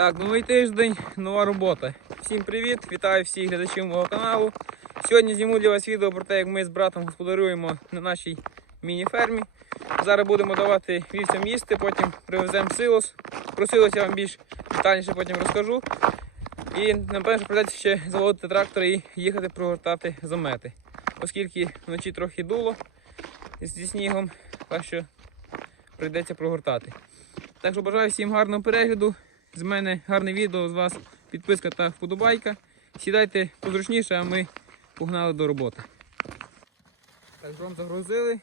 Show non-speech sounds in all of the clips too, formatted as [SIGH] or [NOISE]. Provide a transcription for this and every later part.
Так, новий тиждень, нова робота. Всім привіт! Вітаю всіх глядачів мого каналу. Сьогодні зніму для вас відео про те, як ми з братом господарюємо на нашій міні-фермі. Зараз будемо давати вівцям їсти, потім привеземо силос. Про силос я вам більш детальніше потім розкажу. І напевно, що придеться ще заводити трактор і їхати прогортати замети. Оскільки вночі трохи дуло зі снігом, так що прийдеться прогортати. Так що бажаю всім гарного перегляду. З мене гарне відео, з вас підписка та вподобайка. Сідайте позручніше, а ми погнали до роботи. Так, дрон загрузили.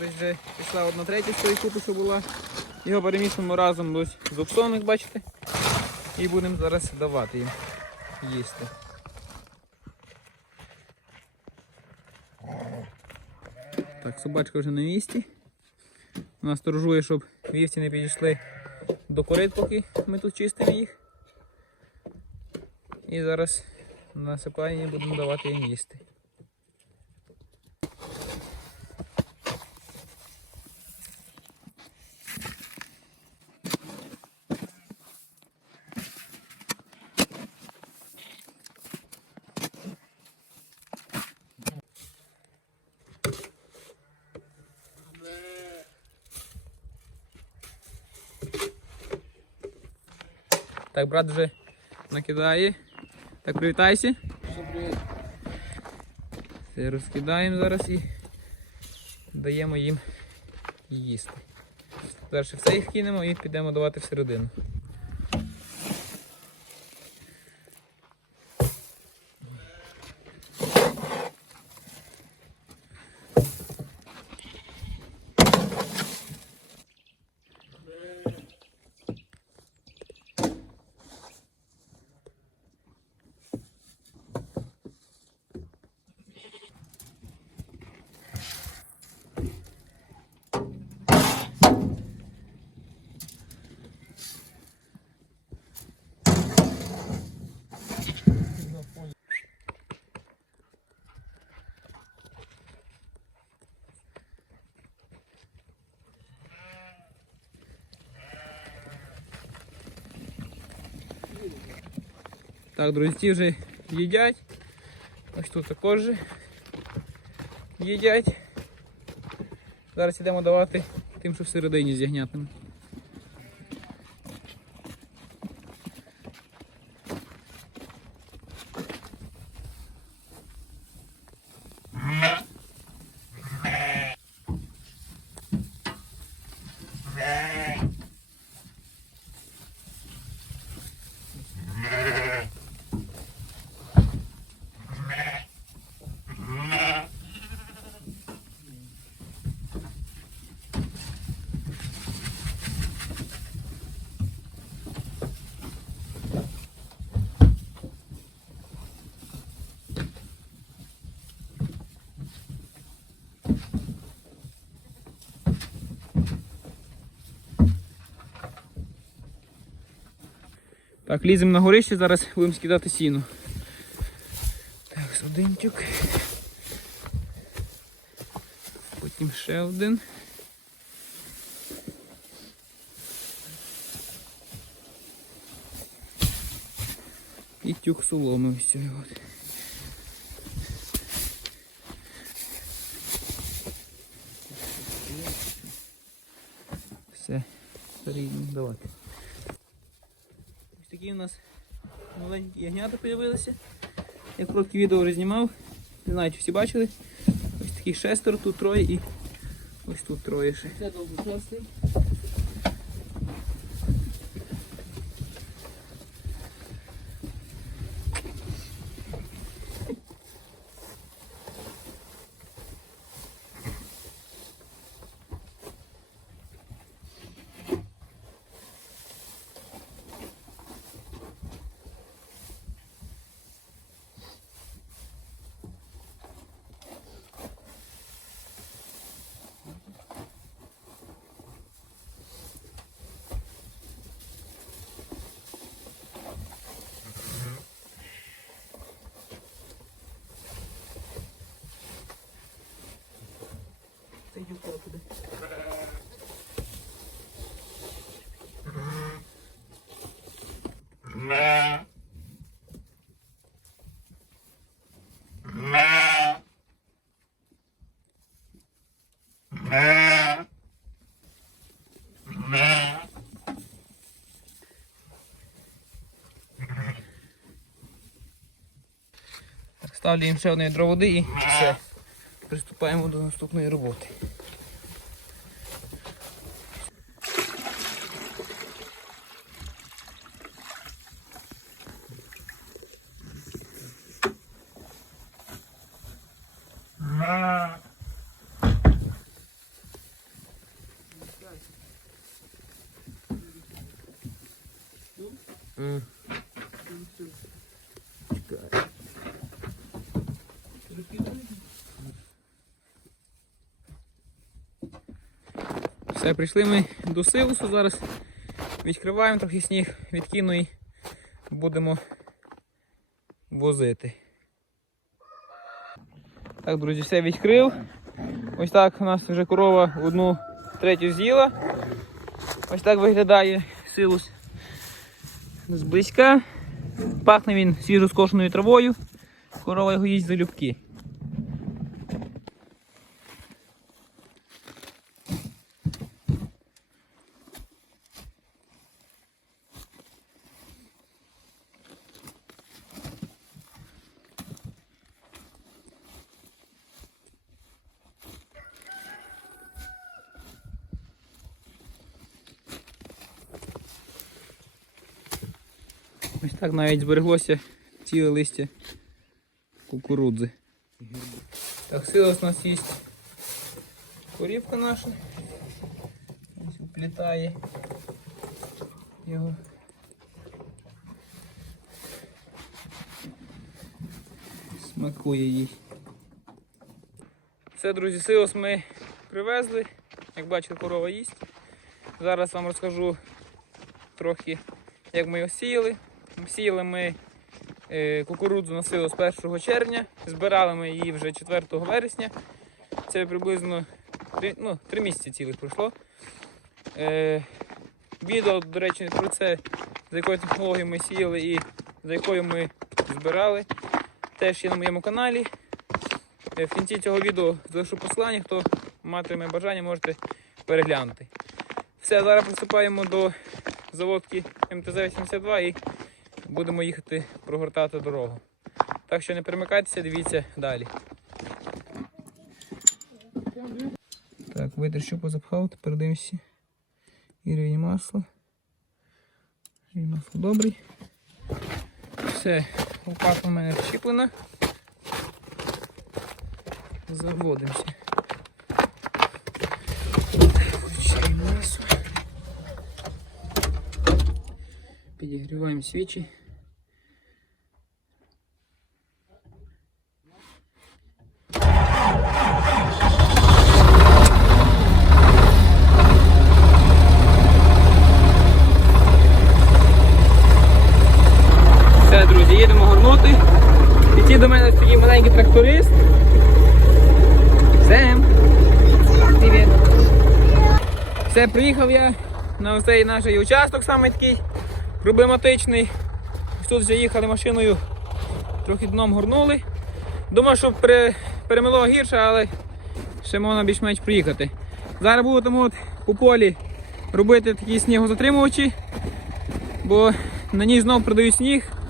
Десь вже пішла одна третя з тої купи, що була. Його перемішуємо разом ось з як бачите. І будемо зараз давати їм їсти. Так, собачка вже на місці. Вона сторожує, щоб вівці не підійшли до корит, поки ми тут чистимо їх. І зараз на сипанні будемо давати їм їсти. Так, брат вже накидає. Так, привітайся. Це розкидаємо зараз і даємо їм їсти. Зараз все їх кинемо і підемо давати всередину. Так, друзі, ті вже їдять. Ось тут також їдять. Зараз йдемо давати тим, що всередині з ягнятами. Так, ліземо на горище, зараз будемо скидати сіно. Так, один тюк. Потім ще один. І тюк соломи ось цього. Все, рівно, давайте. Такі у нас маленькі ягнята з'явилися. Я коротке відео вже знімав. Не знаю, чи всі бачили. Ось таких шестеро, тут троє і ось тут троє ще. Це довгошерстий. Ставлю їм ще одне відро води і все. Приступаємо до наступної роботи. Все, прийшли ми до силусу. Зараз відкриваємо трохи сніг, відкину і будемо возити. Так, друзі, все відкрив. Ось так у нас вже корова одну третю з'їла. Ось так виглядає силус зблизька. Пахне він свіжо скошеною травою. Корова його їсть залюбки. Ось так навіть збереглося ціле листя кукурудзи. Так, силос у нас є корівка наша. Ось уплітає його. Смакує їй. Все, друзі, силос ми привезли. Як бачите, корова їсть. Зараз вам розкажу трохи, як ми його сіяли. Сіяли ми е, кукурудзу на силу з 1 червня, збирали ми її вже 4 вересня. Це приблизно 3, ну, 3 місяці цілих пройшло. Е, відео, до речі, про це, за якою технологією ми сіяли і за якою ми збирали, теж є на моєму каналі. Е, в кінці цього відео залишу посилання, хто матиме бажання, можете переглянути. Все, зараз приступаємо до заводки МТЗ-82 і будемо їхати прогортати дорогу. Так що не перемикайтеся, дивіться далі. Так, витер що позапхав, тепер дивимося. І рівень масла. Рівень масла добрий. Все, лопата у мене вщіплена. Заводимося. Підігріваємо свічі. Все, друзі, їдемо горнути. Іти до мене такий маленький тракторист. Сем. Привіт. Все, приїхав я на цей наш участок саме такий проблематичний. Тут вже їхали машиною, трохи дном горнули. Думав, що пере, перемило гірше, але ще можна більш-менш приїхати. Зараз буду там от по полі робити такі снігозатримувачі, бо на ній знов продають сніг.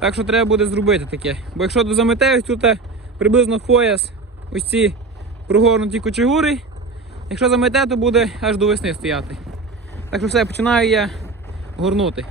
Так що треба буде зробити таке. Бо якщо заметають, тут е, приблизно пояс ось ці прогорнуті кочегури, якщо замете, то буде аж до весни стояти. Так що все, починаю я горнути.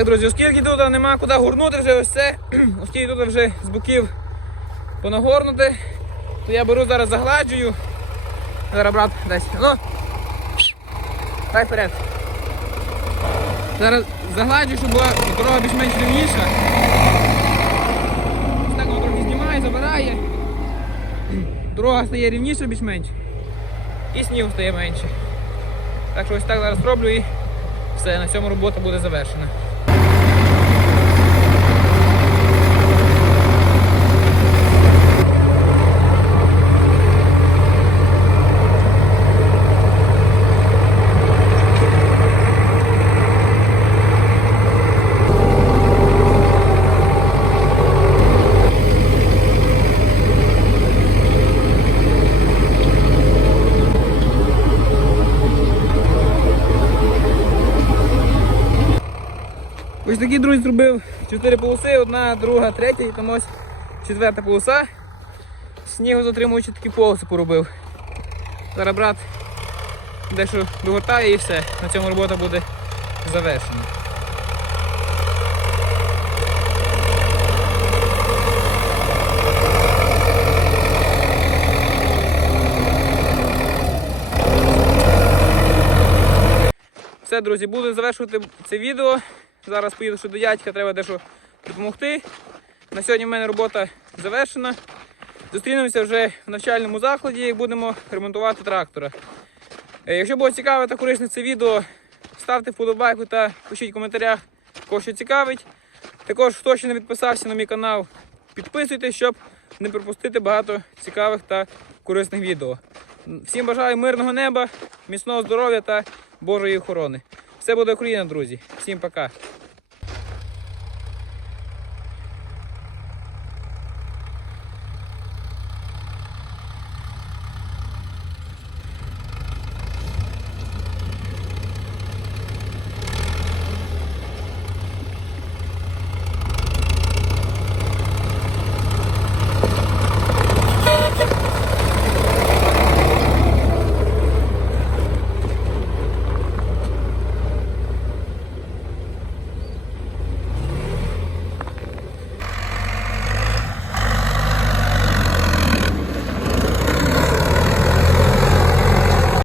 Так, друзі, оскільки тут нема куди гурнути вже ось це, [CLEARS THROAT] оскільки тут вже з боків понагорнути, то я беру зараз загладжую. Зараз брат десь. Ну, дай вперед. Зараз загладжую, щоб була дорога більш-менш рівніша. Ось так воно трохи знімає, забирає. [CLEARS THROAT] Дорога стає рівніша більш-менш. І снігу стає менше. Так що ось так зараз роблю і все, на цьому робота буде завершена. Такі, друзі, зробив чотири полоси, одна, друга, третя і там ось четверта полоса. Снігу затримуючи такі полоси поробив. Зараз брат дещо догортає і все. На цьому робота буде завершена. Все, друзі, буду завершувати це відео. Зараз поїду ще до дядька, треба дещо допомогти. На сьогодні в мене робота завершена. Зустрінемося вже в навчальному закладі і будемо ремонтувати трактора. Е, Якщо було цікаве та корисне це відео, ставте вподобайку та пишіть в коментарях, кого що цікавить. Також, хто ще не підписався на мій канал, підписуйтесь, щоб не пропустити багато цікавих та корисних відео. Всім бажаю мирного неба, міцного здоров'я та Божої охорони. Все буде Україна, друзі. Всім пока.